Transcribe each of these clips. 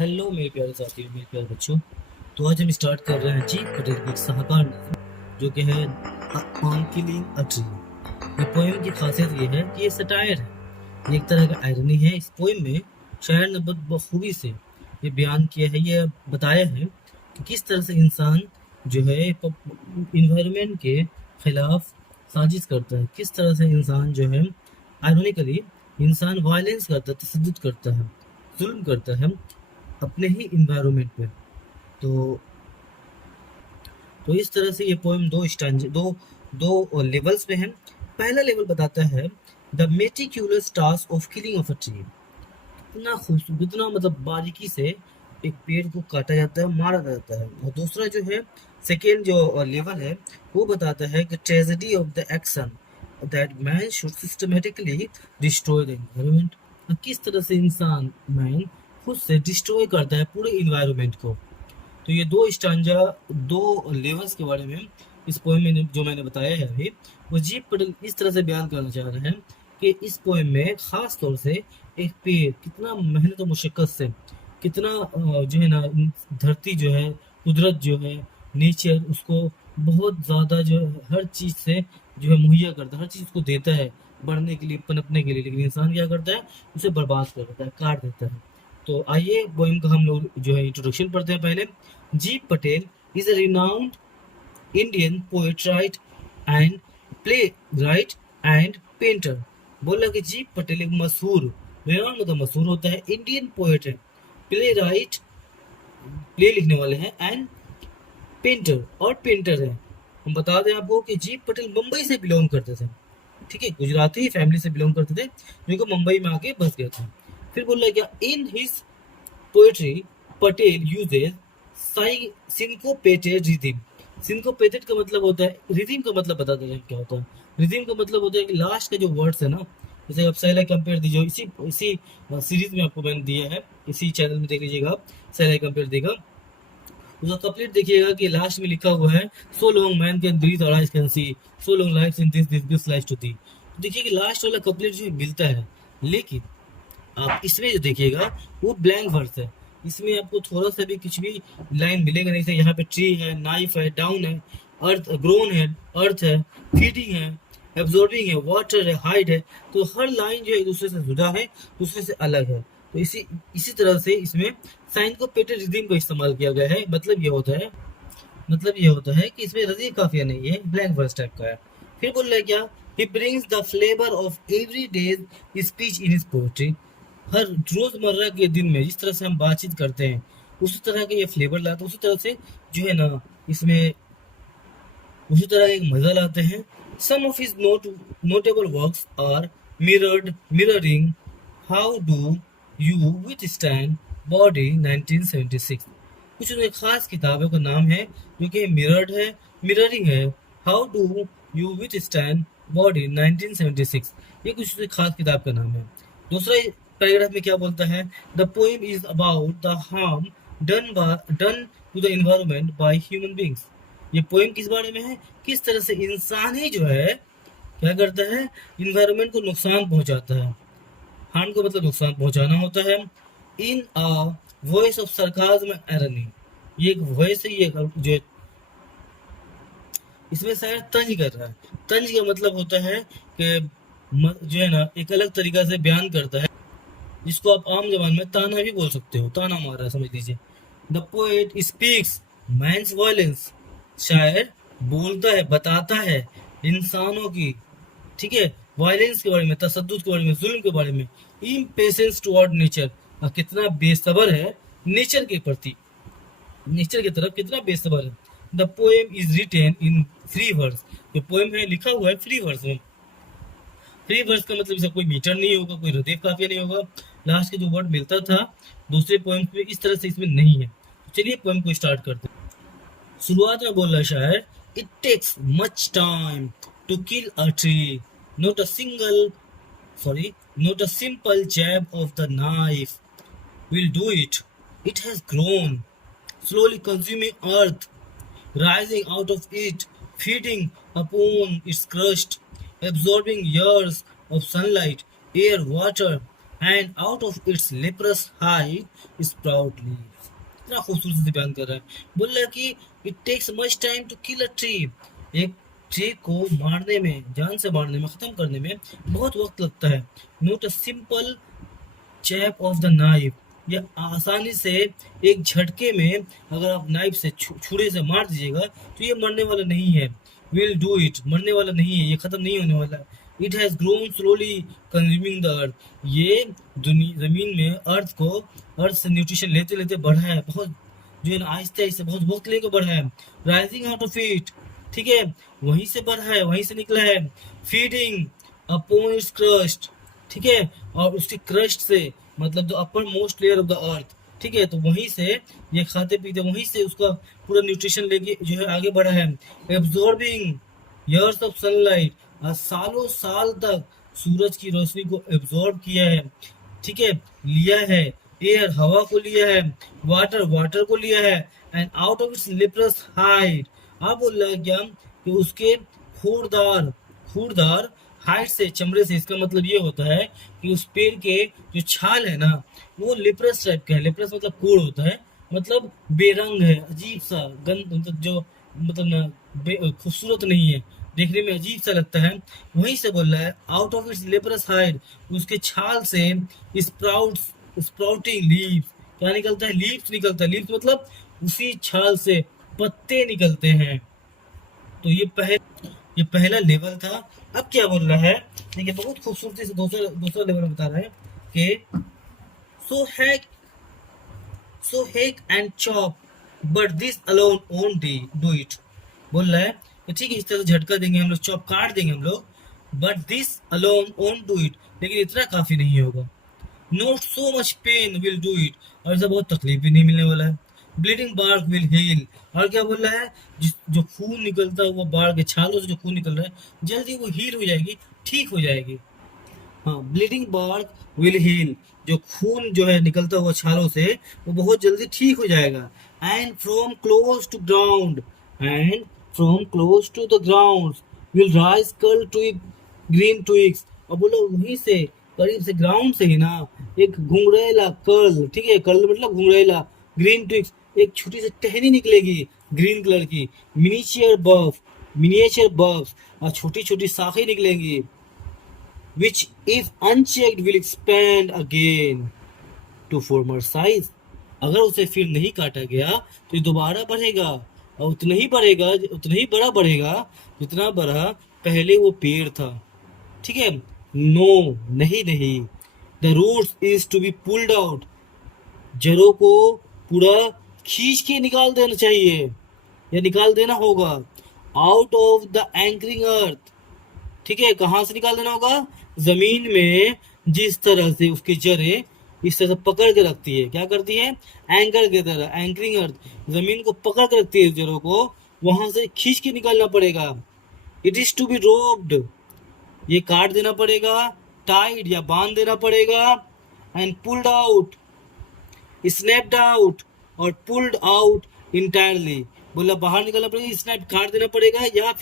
Hello मेरे प्यारे साथियों, मेरे प्यारे बच्चों। तो आज हम स्टार्ट कर रहे हैं जी पटेल की एक साहकार नावल, जो कि है ऑन किलिंग अ ट्री। ये पोएम की खासियत ये है कि ये सटायर है, ये एक तरह का आयरनी है। इस पोएम में शायर ने बहुत बखूबी से ये बयान किया है, ये बताया है कि किस तरह से इंसान जो है इन्वायरमेंट के खिलाफ साजिश करता है, किस तरह से इंसान जो है आयरोनिकली इंसान वायलेंस करता है, तशद्दुद करता है, जुल्म करता है अपने ही इन्वायरमेंट पे। तो तो इस तरह से ये पोएम दो स्टैंज दो दो लेवल्स पे है। पहला लेवल बताता है the meticulous task of killing of a tree. इतना खूबसूरत, इतना मतलब बारीकी से एक पेड़ को काटा जाता है, मारा जाता है। और दूसरा जो है, सेकेंड जो लेवल है, वो बताता है कि tragedy of the action that man should systematically destroy the environment. किस तरह से इंसान मैन खुद से डिस्ट्रॉय करता है पूरे इन्वायरमेंट को। तो ये दो स्टांजा, दो लेवल्स के बारे में इस पोएम में जो मैंने बताया है अभी, वो जी पटेल इस तरह से बयान करना चाह रहे हैं कि इस पोएम में खास तौर से एक पेड़ कितना मेहनत और मुशक्कत से, कितना जो है ना, धरती जो है, कुदरत जो है, नेचर उसको बहुत ज़्यादा जो है हर चीज़ से जो है मुहैया करता है, हर चीज़ को देता है बढ़ने के लिए, पनपने के लिए। लेकिन इंसान क्या करता है, उसे बर्बाद कर देता है, काट देता है। तो आइए पोएम का हम लोग जो है इंट्रोडक्शन पढ़ते हैं पहले। Gieve Patel is a renowned Indian poet, write and playwright and painter। बोला कि जी पटेल एक मशहूर, renowned मतलब मशहूर होता है, इंडियन पोएट है, प्ले राइट प्ले लिखने वाले हैं, एंड पेंटर और पेंटर है। हम बता दें आपको कि जी पटेल मुंबई से बिलोंग करते थे, ठीक है, गुजराती फैमिली से बिलोंग करते थे, जो कि मुंबई में आके बस गए थे। फिर बोल रहा क्या, in his poetry Patel uses syncopated rhythm. Syncopated का मतलब होता है, रिदम का मतलब बता दे रहे हैं क्या होता है। रिदम का मतलब होता है कि लास्ट का जो वर्ड्स है ना, जैसे आप सैलाई कंपेयर दीजिए, इसी इसी सीरीज में आपको मैंने दिया है, इसी चैनल में देख लीजिएगा आप, सैलाई कंपेयर देगा, उसका कंप्लीट देखिएगा कि लास्ट में लिखा हुआ है so long man can breathe or eyes can see, so long life in this life to thee. देखिए कि लास्ट वाला कंप्लीट जो है मिलता है, लेकिन आप इसमें जो देखिएगा वो ब्लैंक वर्स है। इसमें आपको थोड़ा सा भी कुछ भी लाइन मिलेगा नहीं। से यहाँ पे ट्री है, नाइफ है, डाउन है, अर्थ ग्रोन है, अर्थ है, फीडिंग है, एब्जॉर्बिंग है, वाटर है, हाइड है। तो हर लाइन जो है एक दूसरे से जुड़ा है, दूसरे से अलग है। तो इसी इसी तरह से इसमें साइन को पेटेड रिदम का इस्तेमाल किया गया है। मतलब ये होता है कि इसमें रजी काफिया नहीं है, ब्लैंक वर्स टाइप का है। फिर बोल रहा है क्या, he brings the flavor of every day's speech in his poetry। हर रोजमर्रा के दिन में जिस तरह से हम बातचीत करते हैं, उसी तरह के ये फ्लेवर लाते हैं, उसी तरह से जो है ना, इसमें उसी तरह का एक मजा लाते हैं। Some of his notable works are mirroring how do you withstand body 1976। कुछ उनके खास किताबों का नाम है, जो कि मिरर्ड है, मिररिंग है, how do you withstand body 1976। ये कुछ उसकी खास किताब का नाम है। दूसरा पैराग्राफ में क्या बोलता है, the poem is about the harm done to the environment by human beings. ये पोएम किस बारे में है, किस तरह से इंसान ही जो है क्या करता है, इन्वायरमेंट को नुकसान पहुंचाता है। हार्म को मतलब नुकसान पहुंचाना होता है। In a voice of sarcasm and irony। ये एक वॉइस है, ये जो इसमें शायद तंज कर रहा है। तंज का मतलब होता है कि जो है ना, एक अलग तरीका से बयान करता है, जिसको आप आम जबान में ताना भी बोल सकते हो, ताना मार रहा है समझ लीजिए। The poet speaks man's violence. शायर बोलता है, बताता है इंसानों की, ठीक है, वायलेंस के बारे में, तशद्दुद के बारे में, जुल्म के बारे में। इम्पेशेंस टुवर्ड नेचर, कितना बेसबर है नेचर के प्रति, नेचर की तरफ कितना बेसबर है। The poem is written in free verse. जो पोएम है लिखा हुआ है फ्री वर्स में। फ्री वर्स का मतलब इसका कोई मीटर नहीं होगा, कोई रदीफ काफिया नहीं होगा। लास्ट के जो वर्ड मिलता था दूसरे पोएम में, इस तरह से इसमें नहीं है। तो चलिए पोएम को स्टार्ट करते हैं। शुरुआत में बोल रहा है शायर, it takes much time to kill a tree, not a single not a simple jab of the knife will do it. It has grown, slowly consuming earth, rising out of it, feeding upon its crust, absorbing years of sunlight, air, water, and out of it's leprous hide sprout leaves. इतना खूबसूरत से बयान कर रहा है, बोल रहा है कि it takes much time to kill a tree, एक ट्री को मारने में, जान से मारने में, खत्म करने में बहुत वक्त लगता है। Note a simple chap of the knife, या आसानी से एक झटके में अगर आप नाइफ से छुरे से मार दीजिएगा तो ये मरने वाला नहीं है। विल डू इट, मरने वाला नहीं है, ये खत्म नहीं होने वाला। It has grown slowly consuming the earth, ये जमीन में अर्थ से न्यूट्रिशन लेते लेते बढ़ा है, बहुत जो है ना आहिस्ते आहिस्ते बहुत वक्त लेकर बढ़ा है। राइजिंग आउट ऑफ इट, ठीक है, वहीं से बढ़ा है, वहीं से निकला है। फीडिंग अपॉन इट्स क्रस्ट, ठीक है, और उसकी क्रस्ट से मतलब जो upper most layer of the earth, ठीक है, तो वहीं से ये खाते पीते वहीं से उसका पूरा न्यूट्रिशन लेके जो है आगे बढ़ा है। एब्जॉर्बिंग ईयर्स ऑफ सनलाइट, सालों साल तक सूरज की रोशनी को एब्जॉर्ब किया है, ठीक है, लिया है। एयर, हवा को लिया है। वाटर, वाटर को लिया है। And out of its leprous hide, आप बोल रहे हैं क्या कि उसके खूरदार खूरदार हाइट से, चमड़े से, इसका मतलब ये होता है कि उस पेड़ के जो छाल है ना वो लिप्रस टाइप का है। लिप्रस मतलब कोड़ होता है, मतलब बेरंग है, अजीब सा गंद, मतलब जो मतलब ना खूबसूरत नहीं है, देखने में अजीब सा लगता है। वहीं से बोल रहा है out of it's leprous hide, उसके छाल से स्प्राउट्स स्प्राउटिंग लीव्स, क्या निकलता है? लीव्स निकलता है। लीव्स मतलब उसी छाल से पत्ते निकलते हैं। तो ये पहला लेवल था। अब क्या बोल रहा है, देखिए बहुत खूबसूरती से दूसरा दूसरा लेवल बता रहा है कि so hack and chop but this alone won't do it. बोल रहा है कि ठीक है, इस तरह से झटका देंगे हम लोग, चॉप काट देंगे हम लोग, but this alone won't do it, लेकिन इतना काफी नहीं होगा। Not so much pain will do it, और ऐसा बहुत तकलीफ भी नहीं मिलने वाला है। ब्लीडिंग बार्क विल हील, और क्या बोल रहा है, जो खून निकलता है वो बाढ़ के छालों से जो खून निकल रहा है जल्दी वो हील हो जाएगी, ठीक हो जाएगी। हाँ, ब्लीडिंग बार्क विल हील, जो खून जो है निकलता हुआ छालों से वो बहुत जल्दी ठीक हो जाएगा। And from close to ground, and from close to the ground will rise curl twig green twigs, और बोलो वहीं से करीब से ग्राउंड से ही ना एक घुंघरेला कर्ल, ठीक है, कर्ल मतलब घुंघरेला, ग्रीन ट्विग्स, एक छोटी सी टहनी निकलेगी ग्रीन कलर की। मिनिएचर बर्ब्स, और छोटी छोटी शाखें निकलेंगी। which if unchecked will expand again to former size, अगर उसे फिर नहीं काटा गया तो ये दोबारा बढ़ेगा, और उतना ही बढ़ेगा, उतना ही बड़ा बढ़ेगा जितना बड़ा पहले वो पेड़ था, ठीक है। नो, नहीं नहीं, the roots is to be pulled out, जड़ों को पूरा खींच के निकाल देना चाहिए, या निकाल देना होगा। आउट ऑफ द एंकरिंग अर्थ, ठीक है, कहां से निकाल देना होगा? जमीन में जिस तरह से उसकी जड़ें इस तरह से पकड़ के रखती है, क्या करती है? एंकर की तरह, एंकरिंग अर्थ, जमीन को पकड़ के रखती है जड़ों को, वहां से खींच के निकालना पड़ेगा। It is to be roped, ये काट देना पड़ेगा। टाइड, या बांध देना पड़ेगा। And pulled out, snapped out, और पुल्ड आउट इंटायरली, बोला बाहर निकलना पड़ेगा, स्नैप काट देना पड़ेगा, या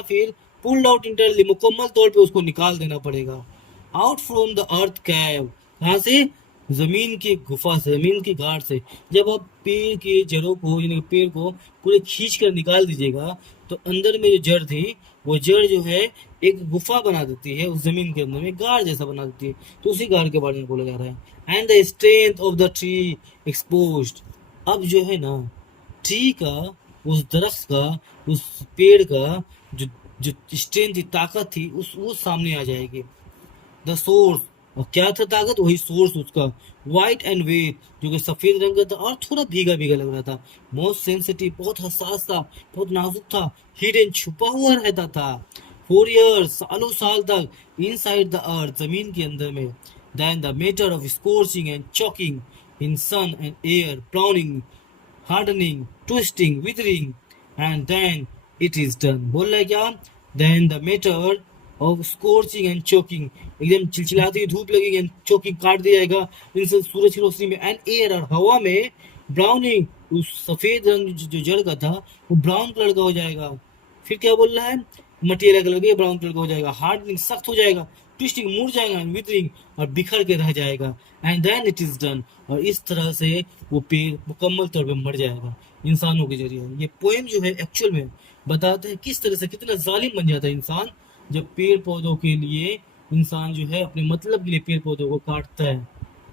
फिर पुल्ड आउट इंटायरली, मुकम्मल तौर पे उसको निकाल देना पड़ेगा। आउट फ्रॉम द अर्थ कैव, कहाँ से? जमीन की गुफा से, जमीन की गाढ़ से। जब आप पेड़ की जड़ों को, यानी पेड़ को पूरे खींच कर निकाल दीजिएगा तो अंदर में जो जड़ थी वो जड़ जो है एक गुफा बना देती है, उस जमीन के अंदर में गाढ़ जैसा बना देती है। तो उसी गाढ़ के बारे में बोला जा रहा है। And the strength of the tree exposed, अब जो है ना ट्री का, उस दरख्त का, उस पेड़ का जो जो स्ट्रेंथ थी, ताकत थी, उस वो सामने आ जाएगी। द सोर्स, और क्या था ताकत? वही सोर्स उसका। व्हाइट एंड वेट, जो कि सफेद रंग का था और थोड़ा भीगा भीगा लग रहा था। मोस्ट सेंसिटिव, बहुत हसास था, बहुत नाजुक था। हिडन, छुपा हुआ रहता था। 4 years, सालों साल तक। इनसाइड द अर्थ, जमीन के अंदर में। देन द मैटर ऑफ स्corching एंड choking in sun and air, browning, hardening, twisting, withering, and then it is done। बोल रहा है क्या? Then the method of scorching and choking, एकदम चिलचिलाती हुई धूप लगेगी, choking काट दिया जाएगा इनसे सूरज की रोशनी में। and air, और हवा में ब्राउनिंग, उस सफेद रंग जो जड़ का था वो ब्राउन कलर का हो जाएगा। फिर क्या बोल रहा है? मटेरियल कलर का ब्राउन कलर का हो जाएगा। हार्डनिंग, सख्त हो जाएगा। ट्विस्टिंग, मुड़ जाएगा, एंड विदरिंग, और बिखर के रह जाएगा, and then it is done, और इस तरह से वो पेड़ मुकम्मल तौर पे मर जाएगा इंसानों के जरिए। ये पोएम जो है एक्चुअल में बताता है किस तरह से कितना जालिम बन जाता है इंसान जब पेड़ पौधों के लिए इंसान जो है अपने मतलब के लिए पेड़ पौधों को काटता है,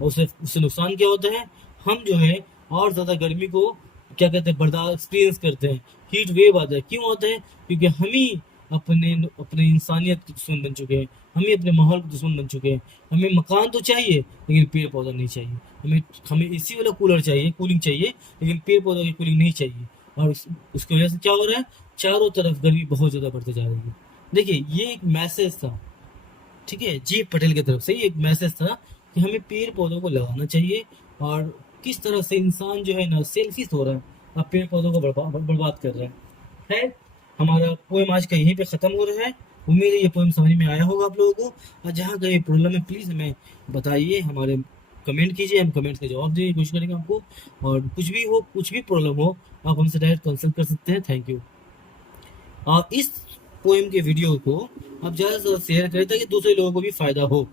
और उससे उससे नुकसान क्या होता है, हम जो है और ज़्यादा गर्मी को क्या कहते हैं बर्दाश्त एक्सपीरियंस करते हैं, हीट वेव आता है। क्यों आता है? क्योंकि हम ही अपने अपने इंसानियत के दुश्मन बन चुके हैं, हम ही अपने माहौल के दुश्मन बन चुके हैं। हमें मकान तो चाहिए लेकिन पेड़ पौधा नहीं चाहिए, हमें हमें एसी वाला कूलर चाहिए, कूलिंग चाहिए, लेकिन पेड़ पौधों की कूलिंग नहीं चाहिए। और उसकी वजह से क्या हो रहा है, चारों तरफ गर्मी बहुत ज़्यादा बढ़ती जा रही है। देखिए ये एक मैसेज था, ठीक है, जी पटेल की तरफ से ये एक मैसेज था कि हमें पेड़ पौधों को लगाना चाहिए, और किस तरह से इंसान जो है ना सेल्फिश हो रहा है, अब पेड़ पौधों को बर्बाद कर रहा है। खैर, हमारा पोएम आज का यहीं पे ख़त्म हो रहा है। उम्मीद है ये पोएम समझ में आया होगा आप लोगों को, और जहाँ कहीं प्रॉब्लम है प्लीज़ हमें बताइए, हमारे कमेंट कीजिए, हम कमेंट्स का जवाब देने की कोशिश करेंगे आपको। और कुछ भी हो, कुछ भी प्रॉब्लम हो, आप हमसे डायरेक्ट कंसल्ट कर सकते हैं। Thank you. इस पोएम के वीडियो को आप ज़्यादा से ज़्यादा शेयर करें ताकि दूसरे लोगों को भी फ़ायदा हो।